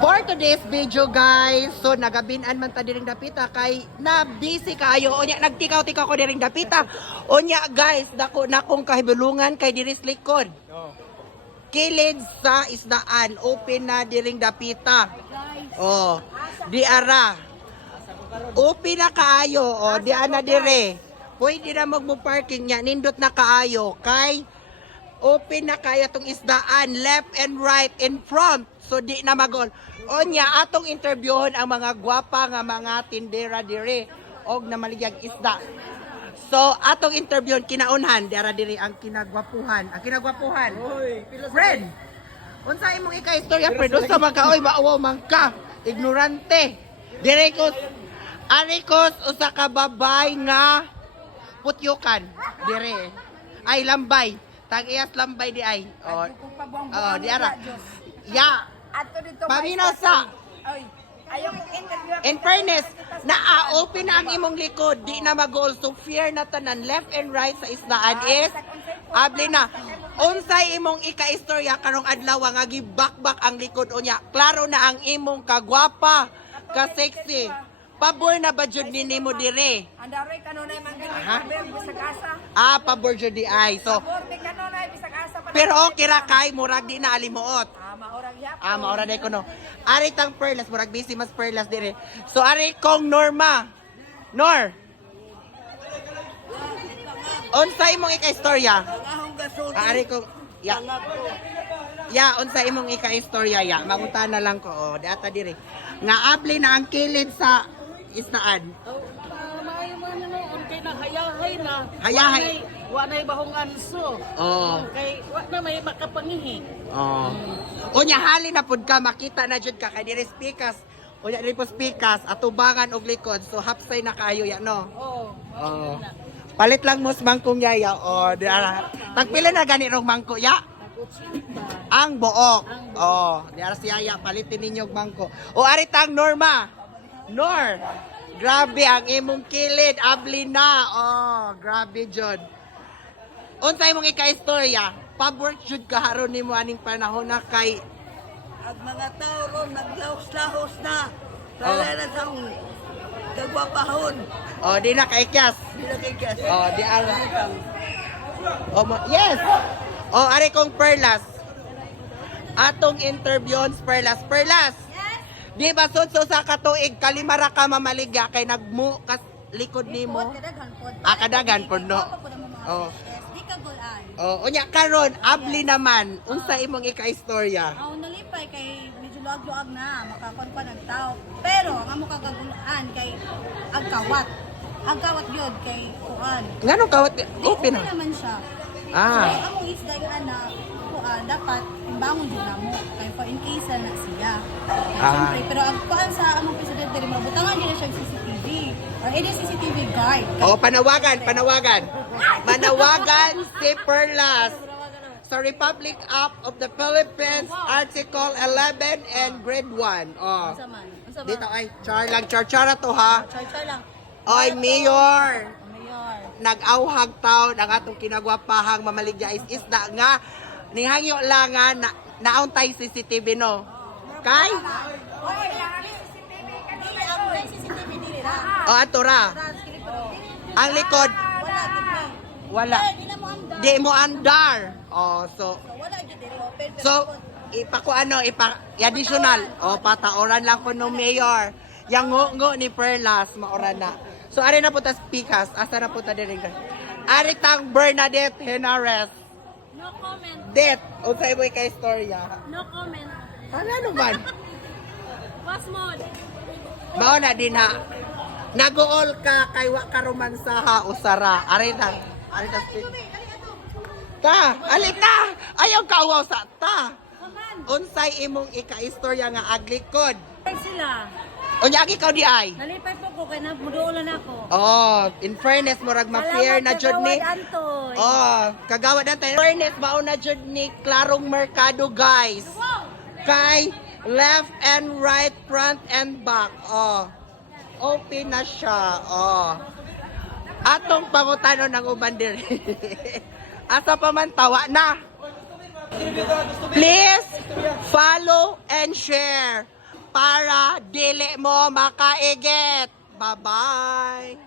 For today's video guys, so nagabinan man ta diring dapita kay na busy kayo. Onya nagtikaw-tikaw ko diring dapita. Onya guys, dako na kong kahibulungan kay diris likod. Kilid sa isdaan, open na diring dapita. Oh, di ara. Open na kaayo, oh, di ana dire. Pwede na magmo-parking nya, nindot na kaayo kay open na kaya tong isdaan, left and right in front. So di na magol. Onya atong interviewon ang mga gwapa nga mga tindera dire og na maligyag isda. So atong interviewon kinaunhan dira dire ang kinagwapuhan. Ang kinagwapuhan. Friend. Unsa imong ika-istorya friend? Unsa man ka oy maawaw man ka? Ignorante. Dire ko Arikos usa ka babay nga putyukan dire. Ay lambay. Tag-iyas lambay di ay. Oh, di ara. Ya. Paminaw sa. In fairness, na-open na ang imong likod, di na mag-goal. So fear na tanan, left and right sa isdaan is, abli na. Unsay imong ika-istorya karong adlaw nga gibakbak ang likod unya. Klaro na ang imong kagwapa, ka-sexy. Pabor na ba jud nimo dire? Andaroy kanunay manggil bisag asa. Ah, pabor jud di ay. So Pabor di kanunay bisag asa pa. pero okay ra kay murag di na alimuot. Maurag yap. Maura day ko no. Ari tang perlas, murag busy mas perlas dire. So ari kong Norma. Nor. Unsa imong ika-istorya? Ari kong ya, unsa imong ika-istorya ya? Mangunta na lang ko oh, data dire. Nga abli na ang kilid sa isdaan. Maayo man na kay nakayahay na. Hayahay. Wa nay bahong anso. Oh. Kay wa na may makapangihi. Oh. Unya hali na pud ka makita na jud ka kay dire speakers. Unya dire po speakers atubangan og likod so hapsay na kayo ya no. Oh. Palit lang mos mangkong yaya. Oh, di ara. Tagpila na gani rong mangko ya? Ang buok. Oh, di ara si yaya palitin ninyo og mangko. O ari tang Norma. Nor. Grabe ang imong kilid, abli na. Oh, grabe jud. Unsa imong ika-istorya? Pag-work jud kaharon nimo aning panahon na kay Ang mga tao ron naglahos-lahos na. Kaya na sa kagwapahon. oh, di na kaikyas. Pinakikas. Oh, di ara. Oh, yes. Oh, ari kong Perlas. Atong interviews Perlas. Perlas. Di ba so sa katuig kalimara ka mamaligya kay nagmu kas likod nimo? Kadagan pod no. Oh. Di ka gulan. Oh, unya karon abli naman. Unsa imong ika-istorya? Aw nalipay kay medyo luag-luag na makakon pa ng tao. Pero ang amo kagagulan kay agkawat. Agkawat gyud kay kuan. Ngano kawat open Okay na? naman siya. Ah. Kaya amo isda yung anak kuan dapat imbangon jud namo kay for in case na siya. Ah. Siyempre, pero ang kuan sa among presidente rin mabutangan gyud siya CCTV. Or any CCTV guard. Oh, panawagan. Manawagan si Perlas sa Republic Act of the Philippines, Article 11 and Grade 1. Oh. Unsa man? Unsa Dito man? ay char to ha. Char lang. Oy, Mayor. Mayor. Nag-awhag taon ang atong kinagwapahang mamaligya is isda nga nihangyo lang nga nauntay CCTV no. Kay Oy, CCTV kanila ako CCTV dili ra. o atura. Ang likod Wala gid na. wala. Di na mo anda. Di mo andar. Oh, so Wala gid diri open. so additional. O pataoran lang ko no Mayor. Yang ngo ni Perlas maoran na. So ari na po ta speakers, asa na po ta diri guys. Ari tang Bernadette Henares. No comment. Det, unsay mo kay istorya? No comment. Ano man? Boss mode. Mao na din ha. Nagool ka kay wa ka romansa ha usara. Ari ta speak. Ta, alita. Ayaw ka uwaw sa ta. Unsay imong ika-istorya nga aglikod? Ay sila. Unya agi ikaw di ay. Nalipay po ko kay nabudulan ako. Oh, in fairness murag ma-fear na jud ni. Antoy. Oh, kagawad na tayo. Fairness mao na jud ni klarong merkado guys. Kay left and right, front and back. Oh. Open na siya. Oh. Atong pangutano ng uban diri. Asa pa man tawa na. Please follow and share para dili mo makaigit. Bye-bye!